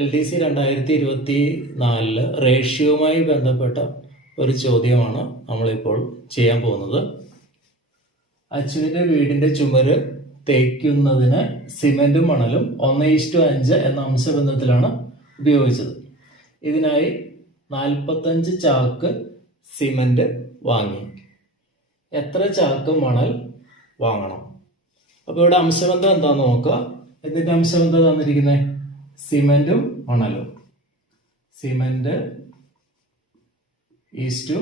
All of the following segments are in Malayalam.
LDC 2024 റേഷ്യോയുമായി ബന്ധപ്പെട്ട ഒരു ചോദ്യമാണ് നമ്മളിപ്പോൾ ചെയ്യാൻ പോകുന്നത്. അച്ചുവിന്റെ വീടിന്റെ ചുമര് തേക്കുന്നതിന് സിമെന്റും മണലും 1:5 എന്ന അംശബന്ധത്തിലാണ് ഉപയോഗിച്ചത്. ഇതിനായി 45 ചാക്ക് സിമെന്റ് വാങ്ങി. എത്ര ചാക്ക് മണൽ വാങ്ങണം? അപ്പോൾ ഇവിടെ അംശബന്ധം എന്താന്ന് നോക്കുക. ഇതിന്റെ അംശബന്ധം തന്നിരിക്കുന്നത് സിമെന്റും മണലും. സിമെന്റ് ഈസ്റ്റു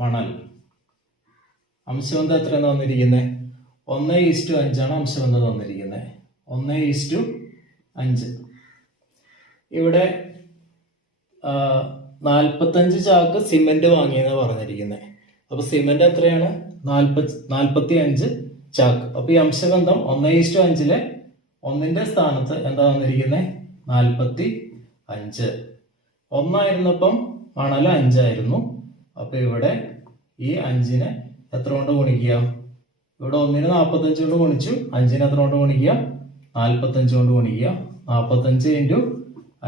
മണൽ. അംശബന്ധം എത്രയാണ് തന്നിരിക്കുന്നത്? 1:5 അംശബന്ധം തന്നിരിക്കുന്നത്. 1:5. ഇവിടെ 45 ചാക്ക് സിമെന്റ് വാങ്ങിയെന്ന് പറഞ്ഞിരിക്കുന്നത്. അപ്പൊ സിമെന്റ് എത്രയാണ്? 45 ചാക്ക്. അപ്പൊ ഈ അംശബന്ധം 1:5 ഒന്നിന്റെ സ്ഥാനത്ത് എന്താ തന്നിരിക്കുന്നത്? 45. 1 മണൽ 5. അപ്പൊ ഇവിടെ ഈ 5 എത്ര കൊണ്ട് ഗുണിക്കുക? ഇവിടെ 1 45 കൊണ്ട് ഗുണിച്ചു. 5 എത്ര കൊണ്ട് ഗുണിക്കുക? 45 കൊണ്ട് ഗുണിക്കുക. 45 ×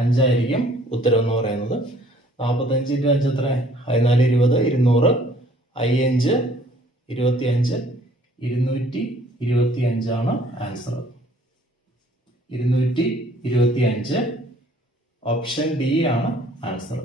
5 ആയിരിക്കും ഉത്തരം എന്ന് പറയുന്നത്. 45 × 5 എത്ര? 14 20 200 5 25 225 ആൻസർ. 225. ഓപ്ഷൻ ഡി ആണ് ആൻസർ.